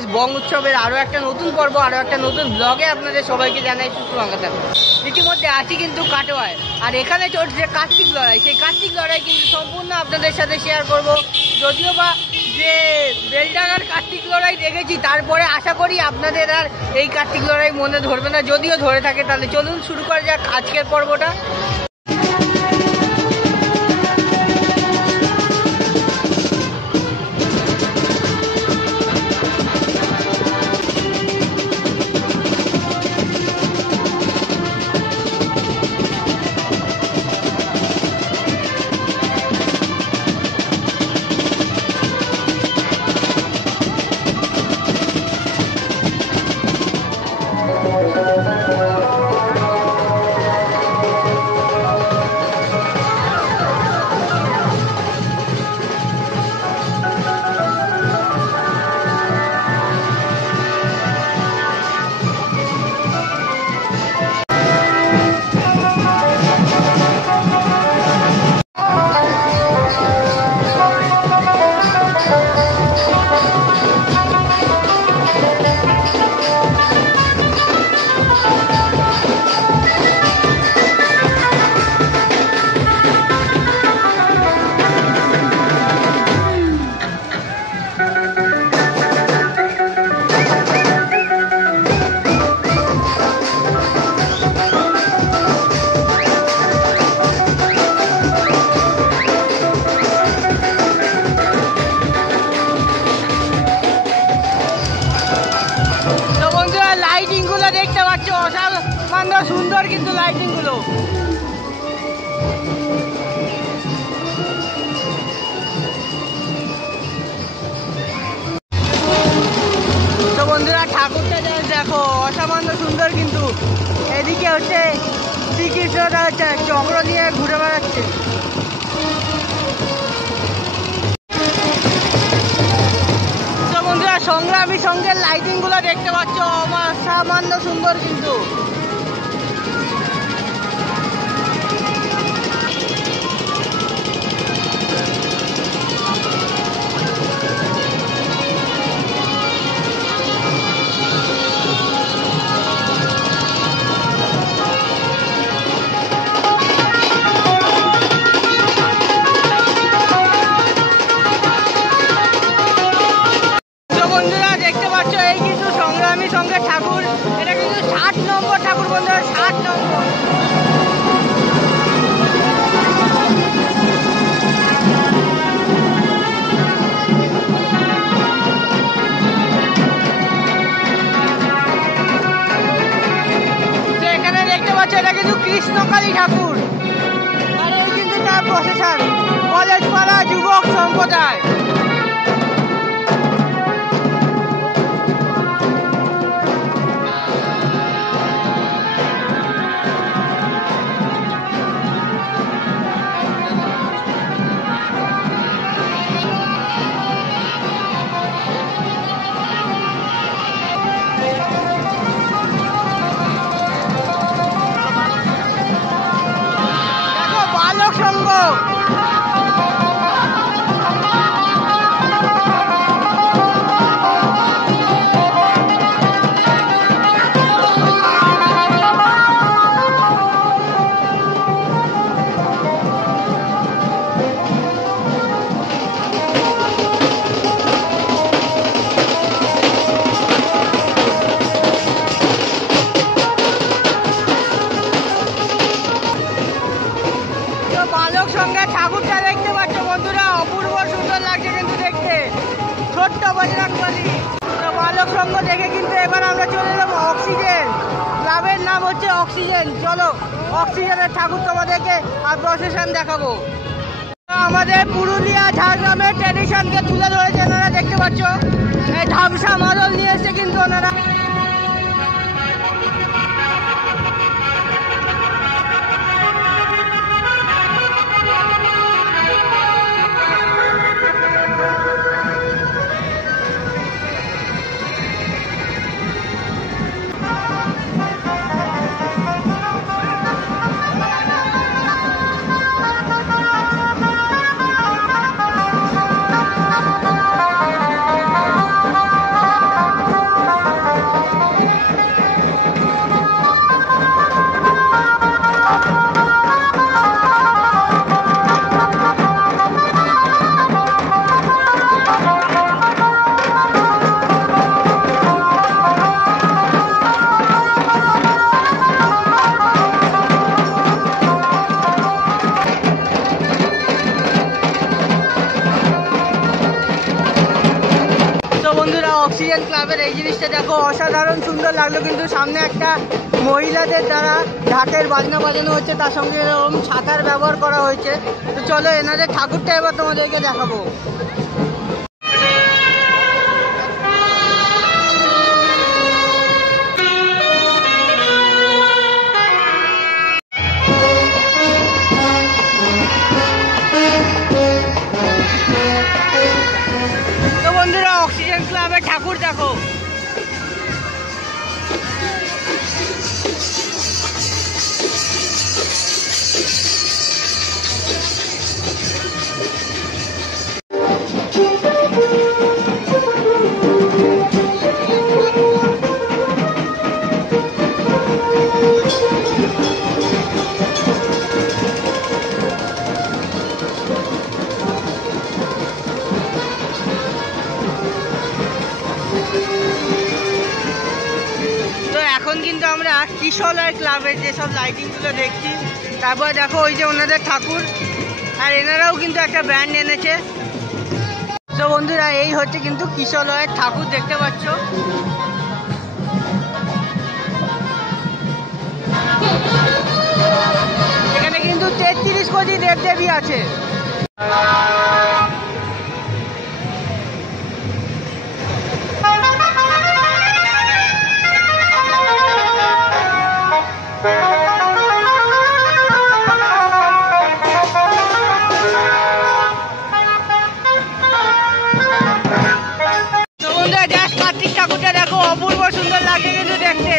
গাইস, বং উৎসবের আরও একটা নতুন পর্ব, আরও একটা নতুন ব্লগে আপনাদের সবাইকে জানাই সুস্বাগত। ইতিমধ্যে আছি কিন্তু কাটোয়ায়, আর এখানে চলছে কার্তিক লড়াই। সেই কার্তিক লড়াই কিন্তু সম্পূর্ণ আপনাদের সাথে শেয়ার করব। যদিও বা যে বেলডাঙ্গার কার্তিক লড়াই দেখেছি, তারপরে আশা করি আপনাদের আর এই কার্তিক লড়াই মনে ধরবে না। যদিও ধরে থাকে, তাহলে চলুন শুরু করা যাক আজকের পর্বটা। দেখতে পাচ্ছ অসামান্য সুন্দর কিন্তু লাইটিং গুলো। তো বন্ধুরা, ঠাকুরটা দেখো অসামান্য সুন্দর কিন্তু। এদিকে হচ্ছে শ্রীকৃষ্ণরা হচ্ছে চক্র নিয়ে ঘুরে বেড়াচ্ছে। সংগ্রামী সঙ্গে লাইটিং গুলো দেখতে পাচ্ছ অসামান্য সুন্দর কিন্তু। সঙ্গে ঠাকুর, এটা কিন্তু 60 নম্বর ঠাকুর বন্ধুরা, 60 নম্বর। এখানে দেখতে পাচ্ছ এটা কিন্তু কৃষ্ণকালী ঠাকুর, আর এই কিন্তু তার প্রশাসন কলেজ পাড়া যুবক সম্প্রদায়। ঠাকুরটা দেখতে পাচ্ছ বন্ধুরা, অপূর্ব সুন্দর লাগছে কিন্তু দেখতে। ছোট্ট বজরংবলী বালক সঙ্গ দেখে কিন্তু এবার আমরা চলে যাবো অক্সিজেন। ক্লাবের নাম হচ্ছে অক্সিজেন। চলো অক্সিজেনের ঠাকুর তোমাদেরকে আর প্রসেশন দেখাবো। আমাদের পুরুলিয়া ঝাড়গ্রামের ট্র্যাডিশনকে তুলে ধরেছে ওনারা, দেখতে পাচ্ছ ঢামসা মাদল নিয়ে এসছে কিন্তু ওনারা। দেখো অসাধারণ সুন্দর লাগলো, কিন্তু সামনে একটা মহিলাদের দ্বারা ঢাকের বাজনা বাজানো হচ্ছে, তার সঙ্গে এরকম ছাতার ব্যবহার করা হয়েছে। তো চলো এনাদের ঠাকুরটা এবার তোমাদেরকে দেখাবো। তো বন্ধুরা অক্সিজেন ক্লাবের ঠাকুর দেখো। এখন কিন্তু আমরা কিশলয় ক্লাবের যেসব লাইটিংগুলো দেখছি, তারপর দেখো ওই যে ওনাদের ঠাকুর, আর এনারাও কিন্তু একটা ব্যান্ড এনেছে। তো বন্ধুরা এই হচ্ছে কিন্তু কিশলয়ের ঠাকুর, দেখতে পাচ্ছ। এখানে কিন্তু 33 কোটি দেবদেবী আছে। কার্তিক ঠাকুরটা দেখো, অপূর্ব সুন্দর লাগে কিন্তু দেখতে।